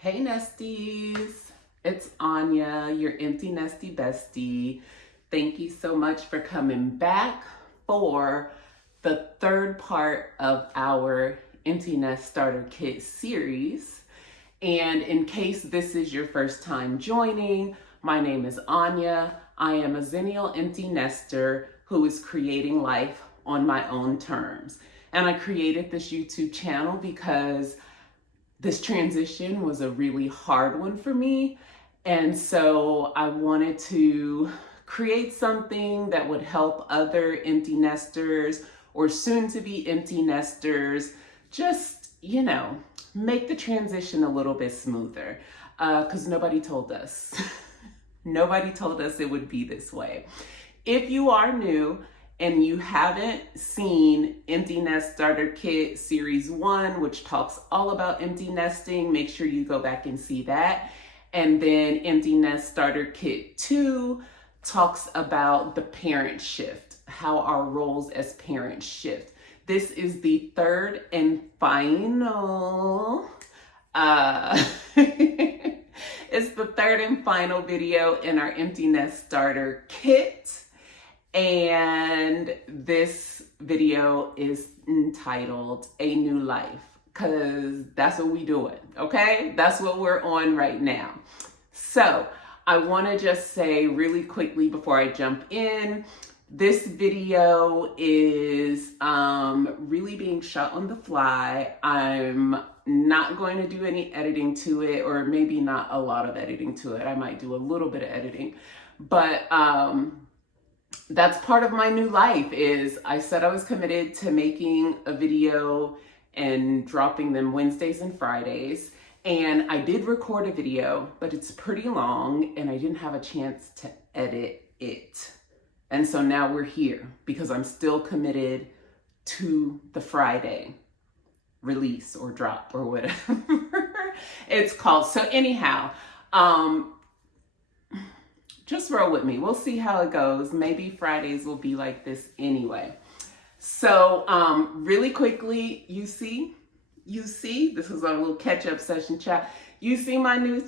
Hey Nesties, it's Anya, your empty nesty bestie. Thank you so much for coming back for the third part of our Empty Nest Starter Kit series. And in case this is your first time joining, my name is Anya. I am a Zennial empty nester who is creating life on my own terms. And I created this YouTube channel because this transition was a really hard one for me. And so I wanted to create something that would help other empty nesters or soon to be empty nesters just, make the transition a little bit smoother. Because nobody told us. Nobody told us it would be this way. If you are new and you haven't seen Empty Nest Starter Kit Series 1, which talks all about empty nesting, make sure you go back and see that. And then Empty Nest Starter Kit 2 talks about the parent shift, how our roles as parents shift. This is the third and final, it's the third and final video in our Empty Nest Starter Kit. And this video is entitled A New Life, because that's what we doing, okay? That's what we're on right now. So I want to just say really quickly before I jump in, this video is really being shot on the fly. I'm not going to do any editing to it, or maybe not a lot of editing to it. I might do a little bit of editing, but that's part of my new life. Is I said I was committed to making a video and dropping them Wednesdays and Fridays. And I did record a video, but it's pretty long and I didn't have a chance to edit it. And so now we're here because I'm still committed to the Friday release or drop or whatever it's called. So anyhow, just roll with me. We'll see how it goes. Maybe Fridays will be like this anyway. So really quickly, you see, this is our little catch-up session chat. You see my new,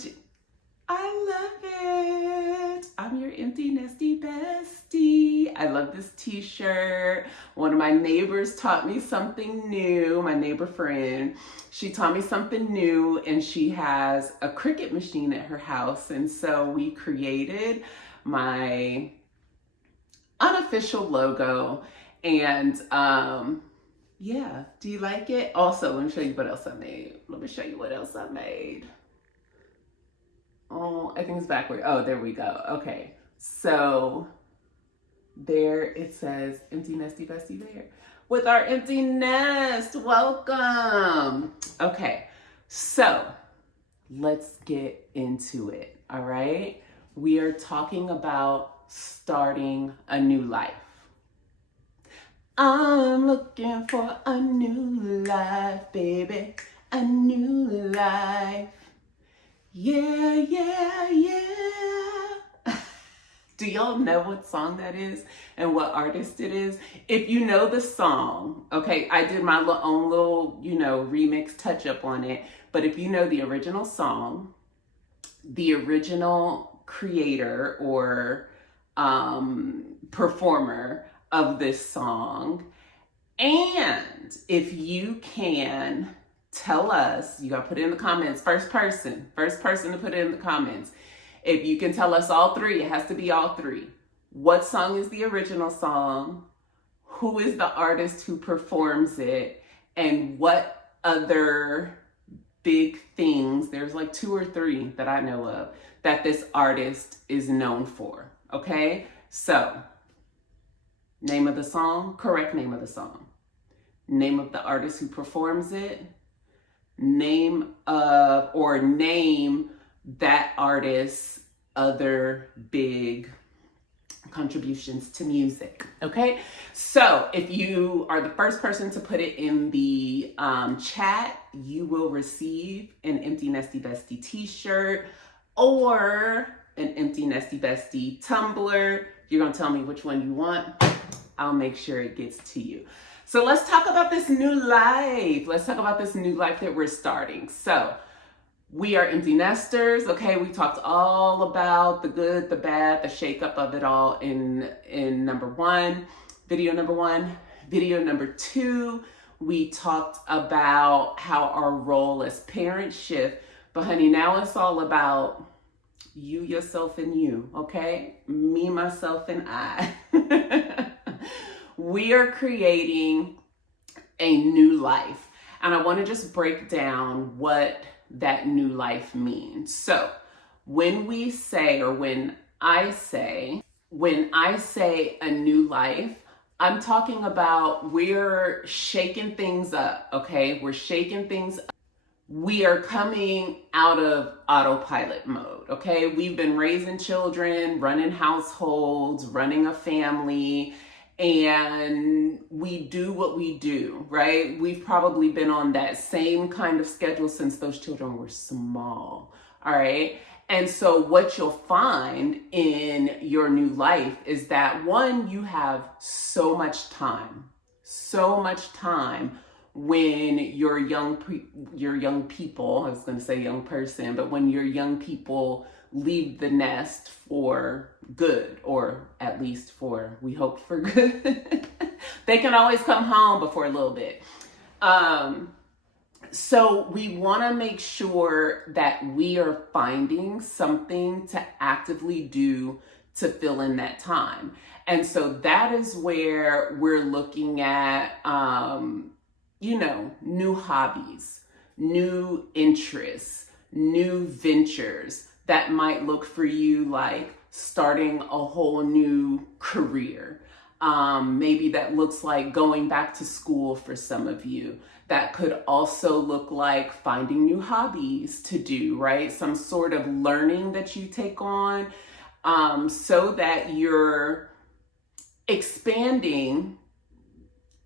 I love it. I'm your empty nesty bestie. I love this t-shirt. One of my neighbors taught me something new, my neighbor friend. She taught me something new, and she has a Cricut machine at her house. And so we created my unofficial logo. And yeah, do you like it? Also, let me show you what else I made. Oh, I think it's backward. Oh, there we go. Okay. So there it says Empty Nesty Bestie there with our empty nest. Welcome. Okay. So let's get into it. All right. We are talking about starting a new life. I'm looking for a new life, baby. A new life. Yeah, yeah, yeah. Do y'all know what song that is and what artist it is? If you know the song, okay, I did my own little, remix touch up on it. But if you know the original song, the original creator or performer of this song, and if you can tell us, you gotta put it in the comments, first person to put it in the comments. If you can tell us all three, it has to be all three. What song is the original song? Who is the artist who performs it? And what other big things, there's like 2 or 3 that I know of, that this artist is known for, okay? So, name of the song, correct name of the song. Name of the artist who performs it. Name that artist's other big contributions to music. Okay, so if you are the first person to put it in the chat, you will receive an Empty Nesty Bestie t-shirt or an Empty Nesty Bestie tumbler. You're gonna tell me which one you want. I'll make sure it gets to you. So let's talk about this new life. Let's talk about this new life that we're starting. So We are empty nesters, okay? We talked all about the good, the bad, the shakeup of it all in number one, video number one. Video number two, we talked about how our role as parents shift. But honey, now it's all about you, yourself, and you, okay? Me, myself, and I. We are creating a new life. And I want to just break down what that new life means. So when we say, or when I say a new life, I'm talking about we're shaking things up, okay? We're shaking things up. We are coming out of autopilot mode, okay? We've been raising children, running households, running a family, and we do what we do, right? We've probably been on that same kind of schedule since those children were small, all right? And so what you'll find in your new life is that, one, you have so much time when your young people, I was going to say young person, but when your young people leave the nest for good, or at least for, we hope for good. They can always come home before a little bit. So we want to make sure that we are finding something to actively do to fill in that time. And so that is where we're looking at, new hobbies, new interests, new ventures that might look for you like starting a whole new career. Maybe that looks like going back to school for some of you. That could also look like finding new hobbies to do, right? Some sort of learning that you take on, so that you're expanding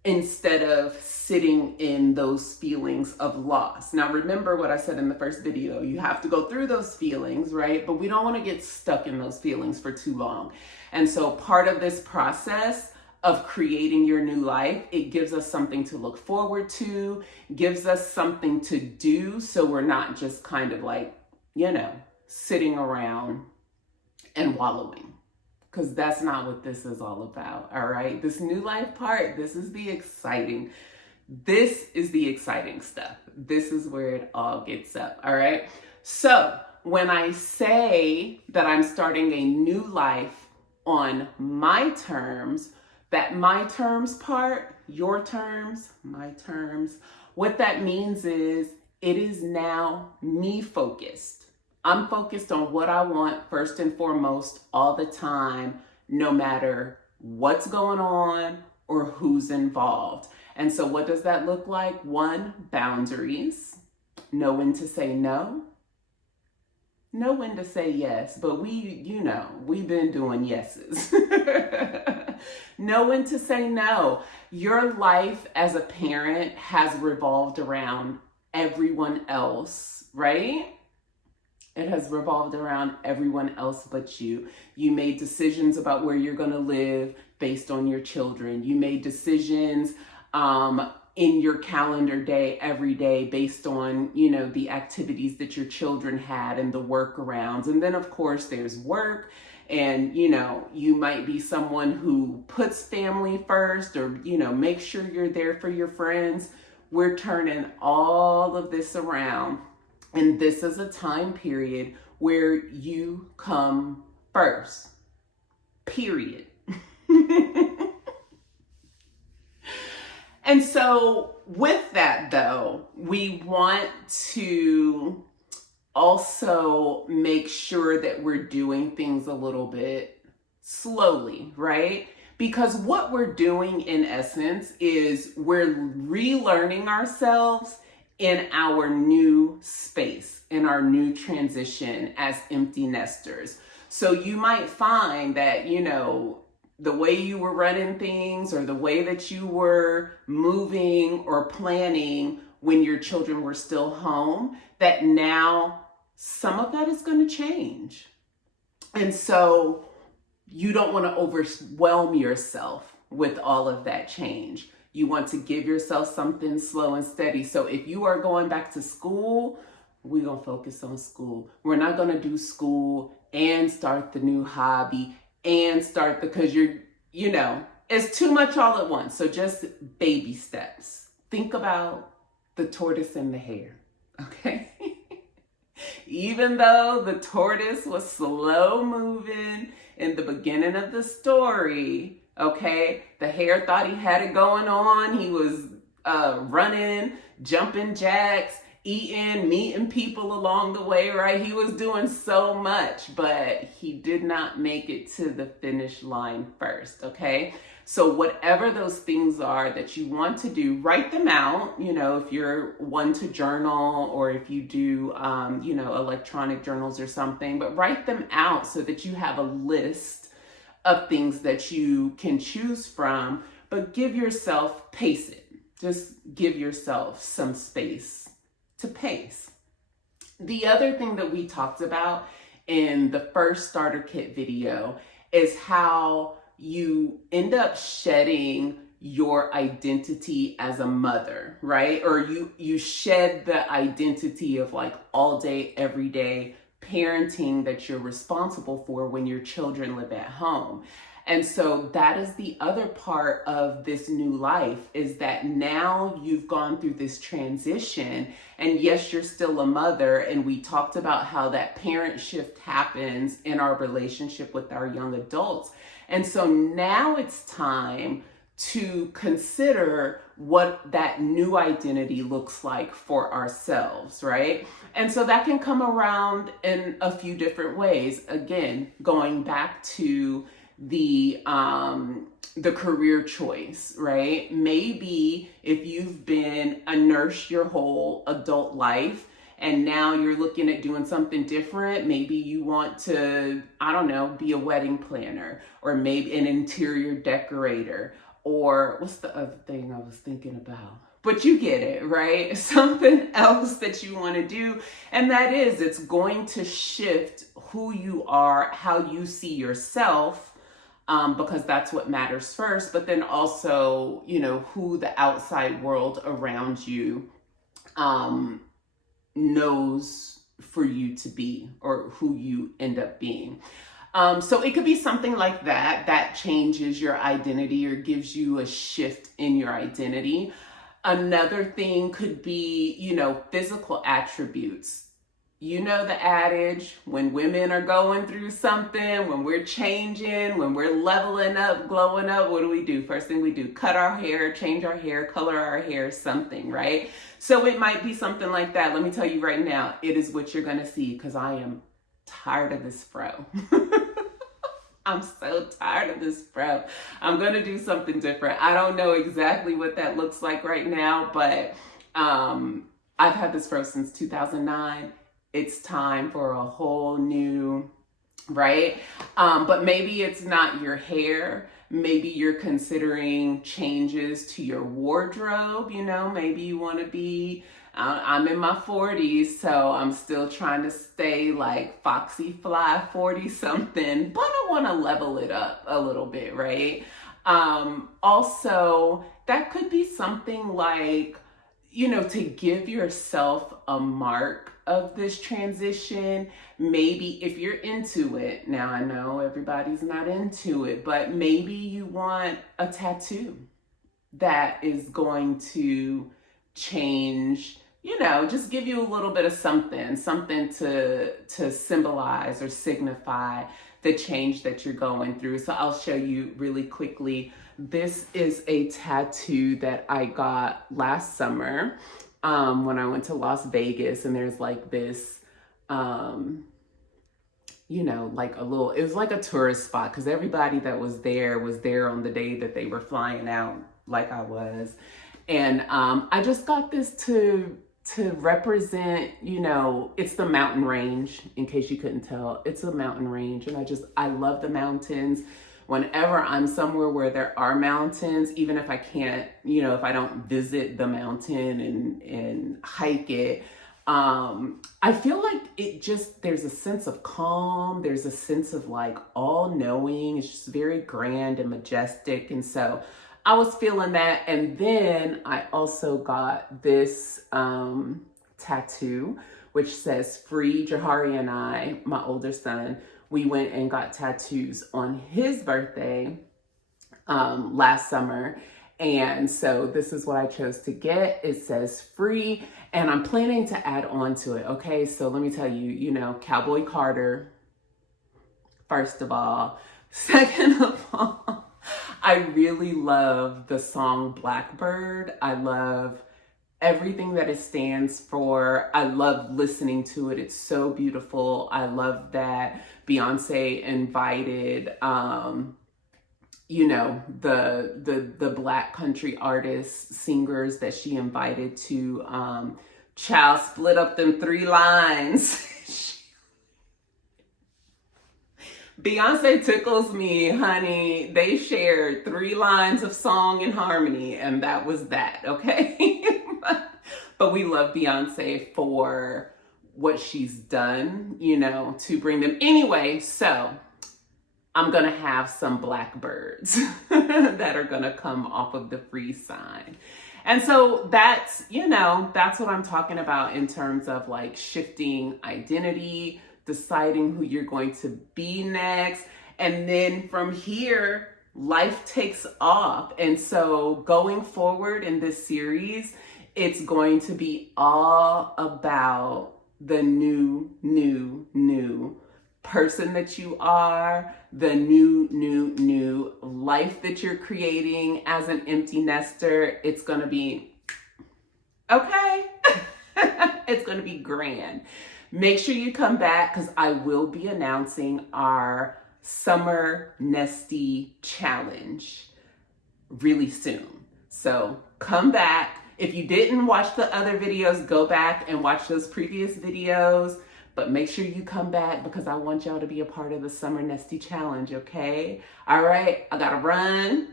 instead of sitting in those feelings of loss. Now, remember what I said in the first video, you have to go through those feelings, right? But we don't want to get stuck in those feelings for too long. And so part of this process of creating your new life, it gives us something to look forward to, gives us something to do, so we're not just kind of like, sitting around and wallowing. Because that's not what this is all about, all right? This new life part, this is the exciting stuff. This is where it all gets up, all right? So when I say that I'm starting a new life on my terms, that my terms part, your terms, my terms, what that means is it is now me focused. I'm focused on what I want first and foremost all the time, no matter what's going on or who's involved. And so what does that look like? One, boundaries. Know when to say no. Know when to say yes. But we've been doing yeses. Know when to say no. Your life as a parent has revolved around everyone else, right? It has revolved around everyone else but you. You made decisions about where you're going to live based on your children. You made decisions in your calendar day every day based on, the activities that your children had and the workarounds. And then, of course, there's work. And, you might be someone who puts family first, or, make sure you're there for your friends. We're turning all of this around. And this is a time period where you come first, period. And so with that, though, we want to also make sure that we're doing things a little bit slowly, right? Because what we're doing in essence is we're relearning ourselves in our new space, in our new transition as empty nesters. So you might find that, the way you were running things or the way that you were moving or planning when your children were still home, that now some of that is going to change. And so you don't want to overwhelm yourself with all of that change. You want to give yourself something slow and steady. So if you are going back to school, we're going to focus on school. We're not going to do school and start the new hobby and start because it's too much all at once. So just baby steps. Think about the tortoise and the hare, okay? Even though the tortoise was slow moving in the beginning of the story, okay, the hare thought he had it going on. He was running, jumping jacks, eating, meeting people along the way, right? He was doing so much, but he did not make it to the finish line first, okay? So whatever those things are that you want to do, write them out. If you're one to journal or if you do, electronic journals or something, but write them out so that you have a list of things that you can choose from, but give yourself, pace it. Just give yourself some space to pace. The other thing that we talked about in the first starter kit video is how you end up shedding your identity as a mother, right? Or you shed the identity of like all day, every day parenting that you're responsible for when your children live at home. And so that is the other part of this new life, is that now you've gone through this transition, and yes, you're still a mother. And we talked about how that parent shift happens in our relationship with our young adults. And so now it's time to consider what that new identity looks like for ourselves, right? And so that can come around in a few different ways. Again, going back to the career choice, right? Maybe if you've been a nurse your whole adult life and now you're looking at doing something different, maybe you want to, be a wedding planner, or maybe an interior decorator, or what's the other thing I was thinking about? But you get it, right? Something else that you want to do. And that is, it's going to shift who you are, how you see yourself, because that's what matters first, but then also, who the outside world around you knows for you to be, or who you end up being. So it could be something like that changes your identity or gives you a shift in your identity. Another thing could be, physical attributes. The adage, when women are going through something, when we're changing, when we're leveling up, glowing up, what do? First thing we do, cut our hair, change our hair, color our hair, something, right? So it might be something like that. Let me tell you right now, it is what you're going to see, because I am tired of this fro. I'm so tired of this fro. I'm going to do something different. I don't know exactly what that looks like right now, but I've had this fro since 2009. It's time for a whole new, right? But maybe it's not your hair. Maybe you're considering changes to your wardrobe. Maybe you want to be, I'm in my 40s, so I'm still trying to stay like foxy fly 40 something, but I want to level it up a little bit, right? Also, that could be something like, to give yourself a mark of this transition. Maybe if you're into it, now I know everybody's not into it, but maybe you want a tattoo that is going to change, just give you a little bit of something to symbolize or signify the change that you're going through. So I'll show you really quickly. This is a tattoo that I got last summer when I went to Las Vegas, and there's like this, like it was like a tourist spot, because everybody that was there on the day that they were flying out, like I was. And I just got this to represent, it's the mountain range, in case you couldn't tell. It's a mountain range, and I love the mountains. Whenever I'm somewhere where there are mountains, even if I can't, if I don't visit the mountain and hike it, I feel like there's a sense of calm. There's a sense of like all knowing. It's just very grand and majestic. And so I was feeling that. And then I also got this tattoo, which says free. Jahari and I, my older son, we went and got tattoos on his birthday last summer. And so this is what I chose to get. It says free, and I'm planning to add on to it. Okay, so let me tell you, you know, Cowboy Carter, first of all. Second of all, I really love the song Blackbird. I love everything that it stands for. I love listening to it. It's so beautiful. I love that Beyonce invited, you know, the Black country artists, singers that she invited to child split up them 3 lines. Beyonce tickles me, honey. They shared 3 lines of song and harmony, and that was that, okay? But we love Beyonce for what she's done, you know, to bring them. Anyway, so I'm going to have some blackbirds that are going to come off of the free sign. And so that's, you know, that's what I'm talking about in terms of like shifting identity, deciding who you're going to be next. And then from here, life takes off. And so going forward in this series, it's going to be all about the new person that you are, the new life that you're creating as an empty nester. It's going to be, okay, it's going to be grand. Make sure you come back because I will be announcing our Summer Nesty Challenge really soon. So come back. If you didn't watch the other videos, go back and watch those previous videos. But make sure you come back because I want y'all to be a part of the Summer Nesty Challenge, okay? All right, I gotta run.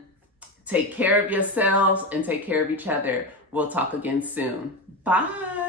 Take care of yourselves and take care of each other. We'll talk again soon. Bye.